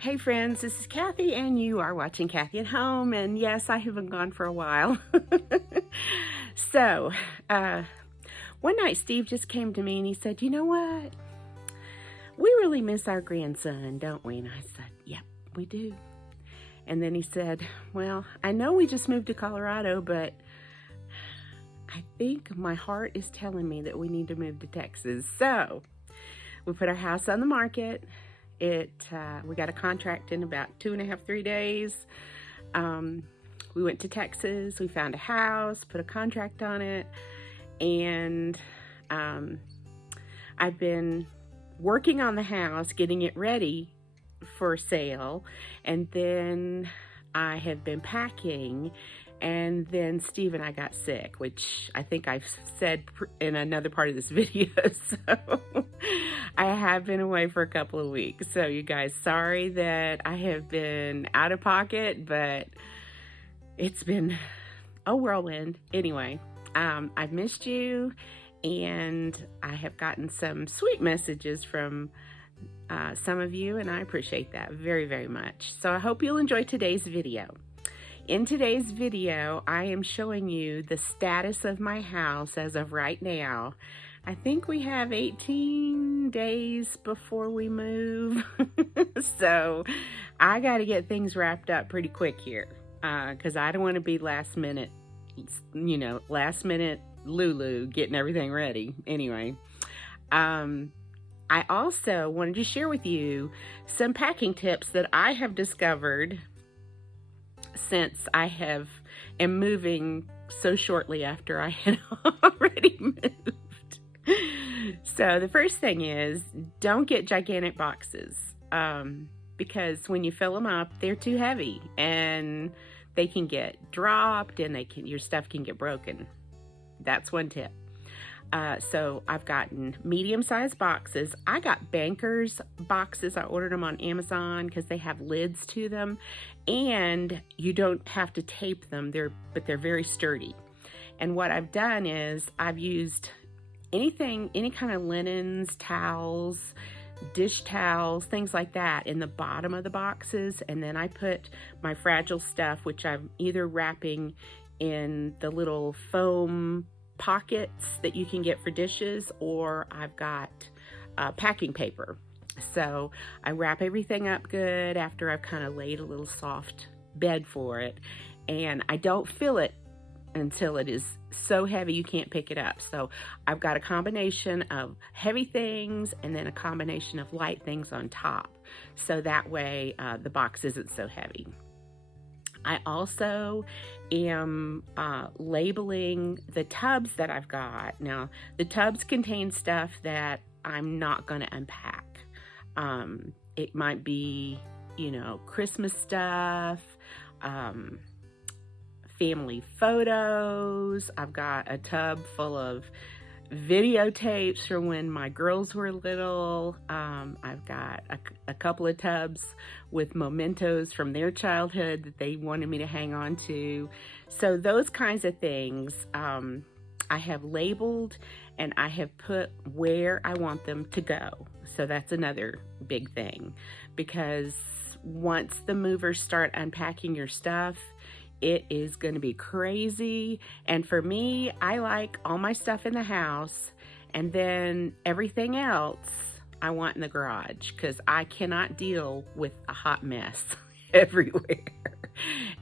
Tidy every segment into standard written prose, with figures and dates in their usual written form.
Hey friends, this is Kathy and you are watching Kathy at Home, and yes, I have been gone for a while. So, one night Steve just came to me and he said, "You know what? We really miss our grandson, don't we?" And I said, "Yep, we do." And then he said, "Well, I know we just moved to Colorado, but I think my heart is telling me that we need to move to Texas." So, we put our house on the market. We got a contract in about 2.5, 3 days. We went to Texas, we found a house, put a contract on it, and I've been working on the house, getting it ready for sale, and then I have been packing, and then Steve and I got sick, which I think I've said in another part of this video. So I have been away for a couple of weeks. So you guys, sorry that I have been out of pocket, but it's been a whirlwind. Anyway, I've missed you, and I have gotten some sweet messages from some of you, and I appreciate that very, very much. So I hope you'll enjoy today's video. In today's video, I am showing you the status of my house as of right now. I think we have 18 days before we move. So I got to get things wrapped up pretty quick here because I don't want to be last minute Lulu getting everything ready. Anyway, I also wanted to share with you some packing tips that I have discovered since I am moving so shortly after I had already moved. So the first thing is, don't get gigantic boxes because when you fill them up, they're too heavy and they can get dropped and your stuff can get broken. That's one tip. So I've gotten medium-sized boxes. I got Bankers boxes. I ordered them on Amazon because they have lids to them, and you don't have to tape them. But they're very sturdy. And what I've done is I've used any kind of linens, towels, dish towels, things like that in the bottom of the boxes, and then I put my fragile stuff, which I'm either wrapping in the little foam pockets that you can get for dishes, or I've got packing paper. So I wrap everything up good after I've kind of laid a little soft bed for it, and I don't fill it until it is so heavy you can't pick it up. So I've got a combination of heavy things and then a combination of light things on top, so that way the box isn't so heavy. I also am labeling the tubs that I've got. Now, the tubs contain stuff that I'm not going to unpack. It might be, Christmas stuff, family photos. I've got a tub full of videotapes from when my girls were little. I've got a couple of tubs with mementos from their childhood that they wanted me to hang on to. So those kinds of things I have labeled, and I have put where I want them to go. So that's another big thing, because once the movers start unpacking your stuff, it is going to be crazy. And for me, I like all my stuff in the house, and then everything else I want in the garage, because I cannot deal with a hot mess everywhere.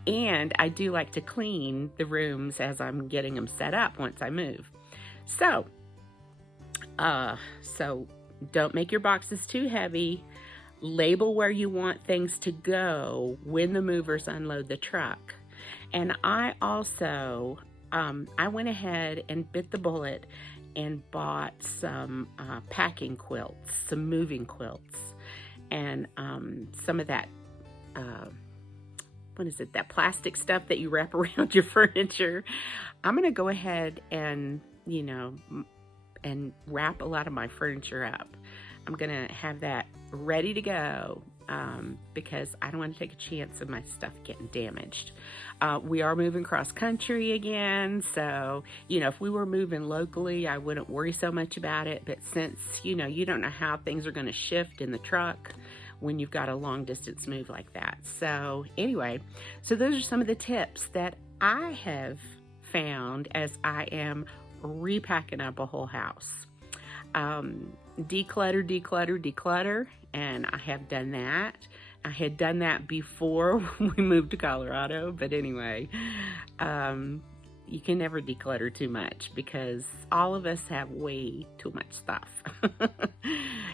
And I do like to clean the rooms as I'm getting them set up once I move. So don't make your boxes too heavy. Label where you want things to go when the movers unload the truck. And I also, I went ahead and bit the bullet and bought some packing quilts, some moving quilts, and some of that, that plastic stuff that you wrap around your furniture. I'm going to go ahead and, and wrap a lot of my furniture up. I'm going to have that ready to go because I don't want to take a chance of my stuff getting damaged. We are moving cross country again, so if we were moving locally, I wouldn't worry so much about it. But since you don't know how things are going to shift in the truck when you've got a long distance move like that. So anyway, so those are some of the tips that I have found as I am repacking up a whole house. Declutter, declutter, declutter, and I have done that. I had done that before we moved to Colorado, but anyway, you can never declutter too much because all of us have way too much stuff.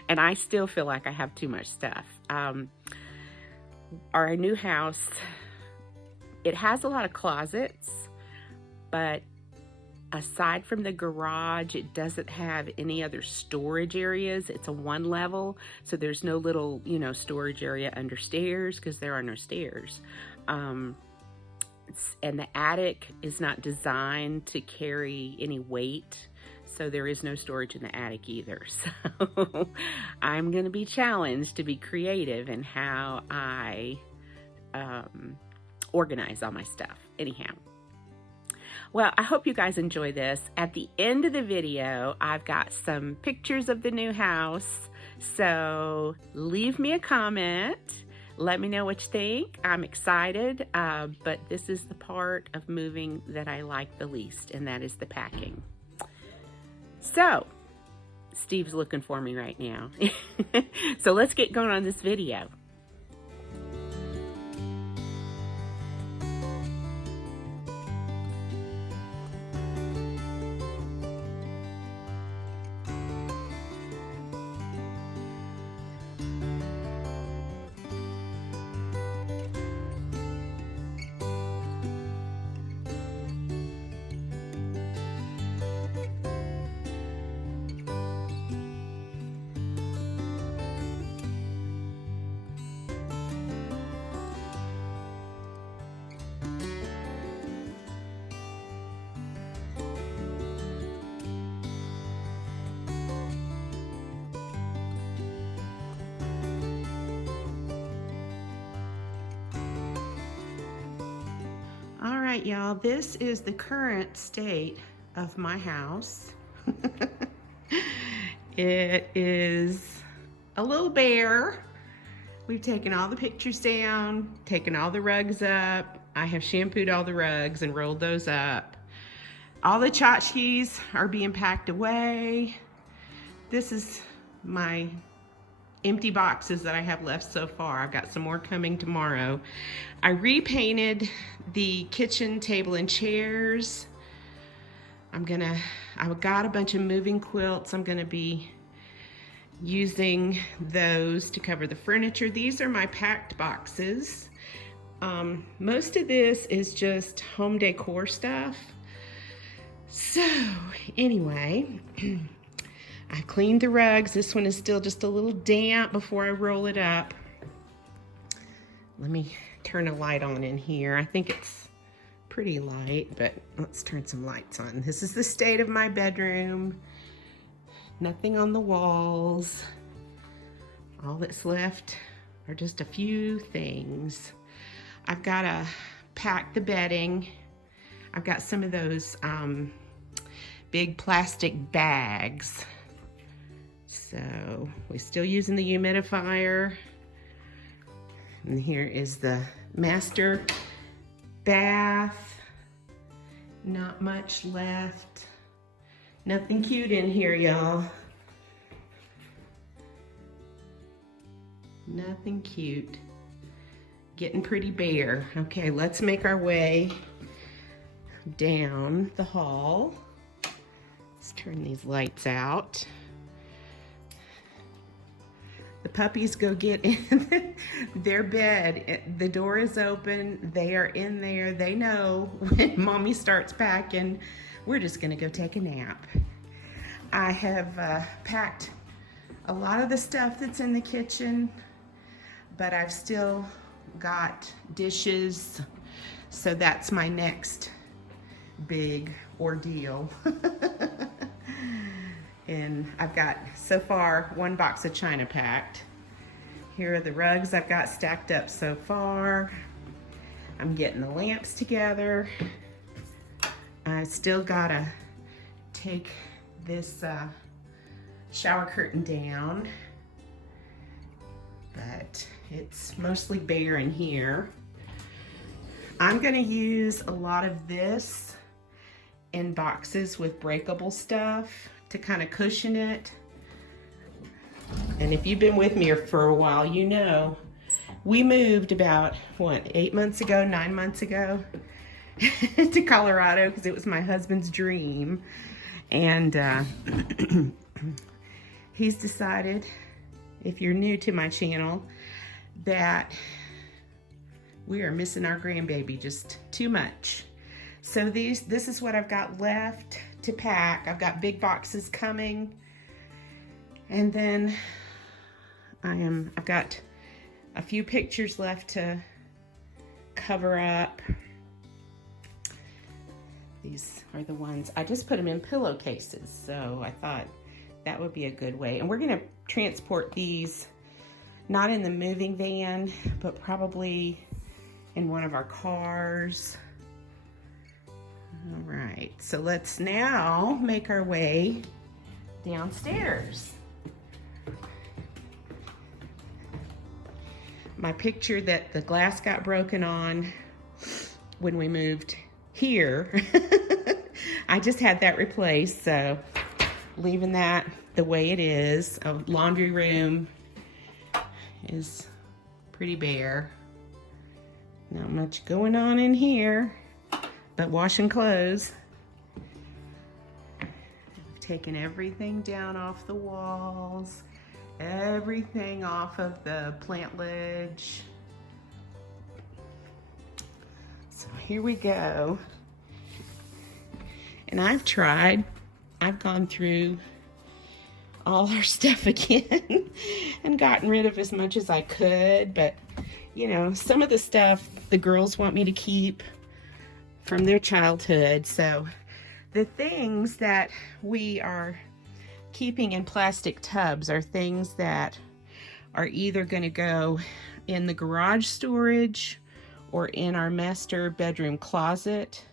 And I still feel like I have too much stuff. Our new house, it has a lot of closets, but aside from the garage, it doesn't have any other storage areas. It's a one level, so there's no little, storage area under stairs because there are no stairs. And the attic is not designed to carry any weight, so there is no storage in the attic either. So I'm going to be challenged to be creative in how I organize all my stuff. Anyhow. Well, I hope you guys enjoy this. At the end of the video, I've got some pictures of the new house. So leave me a comment. Let me know what you think. I'm excited, but this is the part of moving that I like the least, and that is the packing. So, Steve's looking for me right now. So let's get going on this video. All right, y'all, this is the current state of my house. It is a little bare. We've taken all the pictures down, taken all the rugs up. I have shampooed all the rugs and rolled those up. All the tchotchkes are being packed away. This is my empty boxes that I have left so far. I've got some more coming tomorrow. I repainted the kitchen table and chairs. I've got a bunch of moving quilts. I'm gonna be using those to cover the furniture. These are my packed boxes. Most of this is just home decor stuff. So anyway, I cleaned the rugs. This one is still just a little damp before I roll it up. Let me turn a light on in here. I think it's pretty light, but let's turn some lights on. This is the state of my bedroom. Nothing on the walls. All that's left are just a few things. I've got to pack the bedding. I've got some of those big plastic bags. So we're still using the humidifier. And here is the master bath. Not much left. Nothing cute in here, y'all. Nothing cute. Getting pretty bare. Okay, let's make our way down the hall. Let's turn these lights out. The puppies go get in their bed. The door is open. They are in there. They know when mommy starts packing, we're just gonna go take a nap. I have packed a lot of the stuff that's in the kitchen, but I've still got dishes. So that's my next big ordeal. And I've got, so far, one box of china packed. Here are the rugs I've got stacked up so far. I'm getting the lamps together. I still gotta take this shower curtain down. but it's mostly bare in here. I'm gonna use a lot of this in boxes with breakable stuff to kind of cushion it. And if you've been with me for a while, you know we moved about, what, 8 months ago, 9 months ago to Colorado because it was my husband's dream. And he's decided, if you're new to my channel, that we are missing our grandbaby just too much. So this is what I've got left to pack. I've got big boxes coming. And then I've got a few pictures left to cover up. These are the ones, I just put them in pillowcases, so I thought that would be a good way. And we're gonna transport these, not in the moving van, but probably in one of our cars. All right, so let's now make our way downstairs. My picture that the glass got broken on when we moved here, I just had that replaced, so leaving that the way it is. A laundry room is pretty bare. Not much going on in here, but washing clothes. I've taken everything down off the walls. Everything off of the plant ledge. So here we go. And I've gone through all our stuff again and gotten rid of as much as I could, but you know, some of the stuff the girls want me to keep from their childhood. So the things that we are keeping in plastic tubs are things that are either going to go in the garage storage or in our master bedroom closet.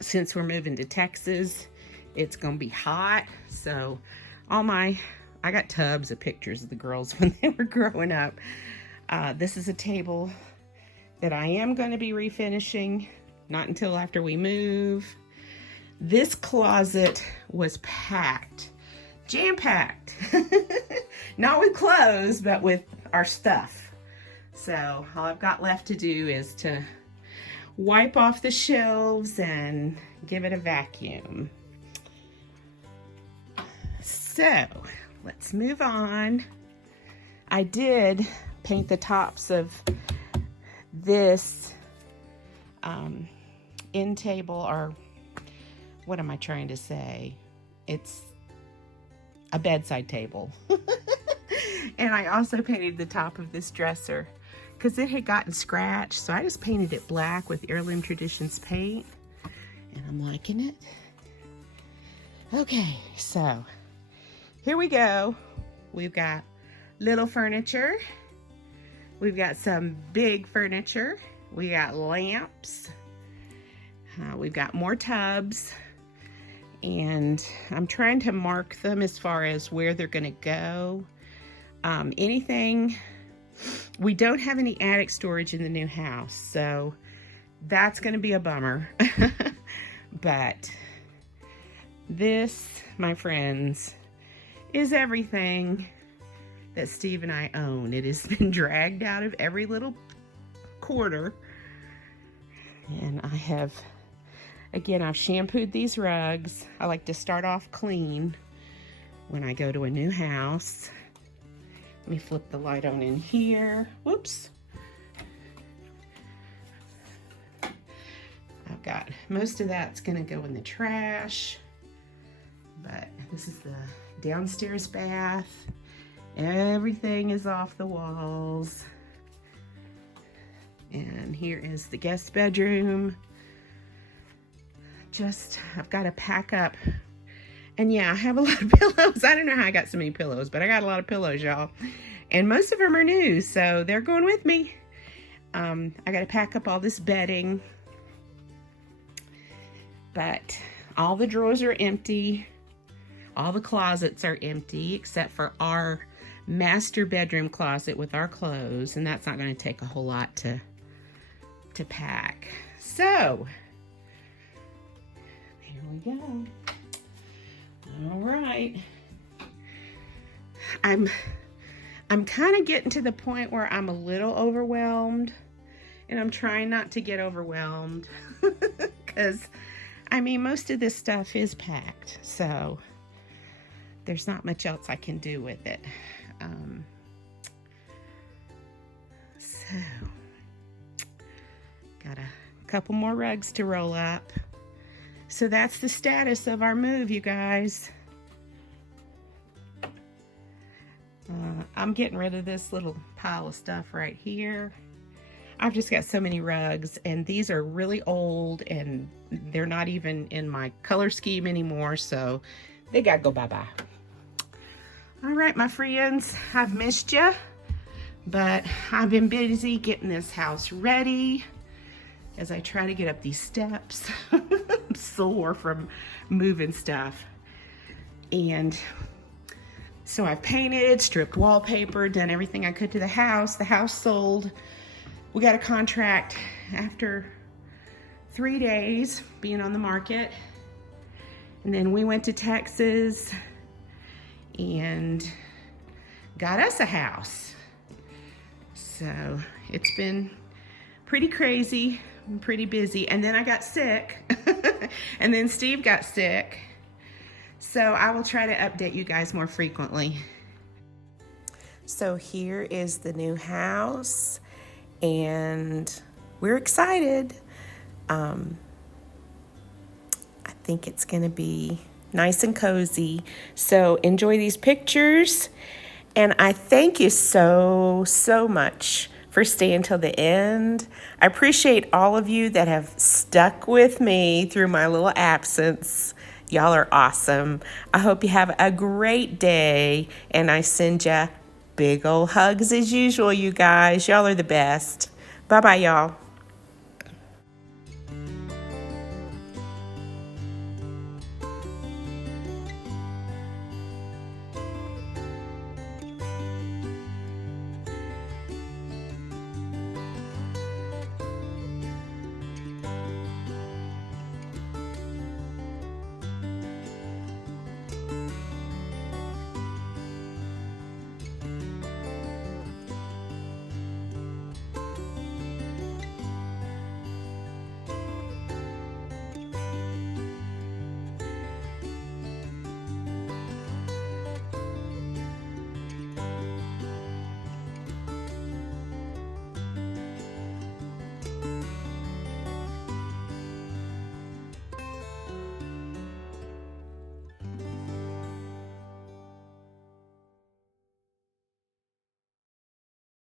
Since we're moving to Texas, it's going to be hot, so I got tubs of pictures of the girls when they were growing up. This is a table that I am going to be refinishing, not until after we move. This closet was packed, jam-packed, not with clothes, but with our stuff. So all I've got left to do is to wipe off the shelves and give it a vacuum. So let's move on. I did paint the tops of this end table, or what am I trying to say? It's a bedside table. And I also painted the top of this dresser because it had gotten scratched. So I just painted it black with Heirloom Traditions paint, and I'm liking it. Okay, so here we go. We've got little furniture. We've got some big furniture. We got lamps. We've got more tubs. And I'm trying to mark them as far as where they're going to go. We don't have any attic storage in the new house, so that's going to be a bummer. But this, my friends, is everything that Steve and I own. It has been dragged out of every little corner. And I have, again, I've shampooed these rugs. I like to start off clean when I go to a new house. Let me flip the light on in here. Whoops. I've got, most of that's gonna go in the trash, but this is the downstairs bath. Everything is off the walls. And here is the guest bedroom. I've got to pack up. And yeah, I have a lot of pillows. I don't know how I got so many pillows, but I got a lot of pillows, y'all. And most of them are new, so they're going with me. I got to pack up all this bedding. But all the drawers are empty. All the closets are empty, except for our master bedroom closet with our clothes, and that's not going to take a whole lot to pack. So, here we go. All right. I'm kind of getting to the point where I'm a little overwhelmed, and I'm trying not to get overwhelmed because, I mean, most of this stuff is packed, so there's not much else I can do with it. So, got a couple more rugs to roll up. So that's the status of our move, you guys. I'm getting rid of this little pile of stuff right here. I've just got so many rugs, and these are really old, and they're not even in my color scheme anymore, so they gotta go bye-bye. All right, my friends, I've missed you, but I've been busy getting this house ready as I try to get up these steps. I'm sore from moving stuff. And so I've painted, stripped wallpaper, done everything I could to the house. The house sold. We got a contract after 3 days being on the market. And then we went to Texas and got us a house. So it's been pretty crazy and pretty busy. And then I got sick. And then Steve got sick. So I will try to update you guys more frequently. So here is the new house, and we're excited. I think it's gonna be nice and cozy. So enjoy these pictures, and I thank you so much for staying till the end. I appreciate all of you that have stuck with me through my little absence. Y'all are awesome. I hope you have a great day, and I send ya big ol' hugs as usual, you guys. Y'all are the best. Bye-bye, y'all.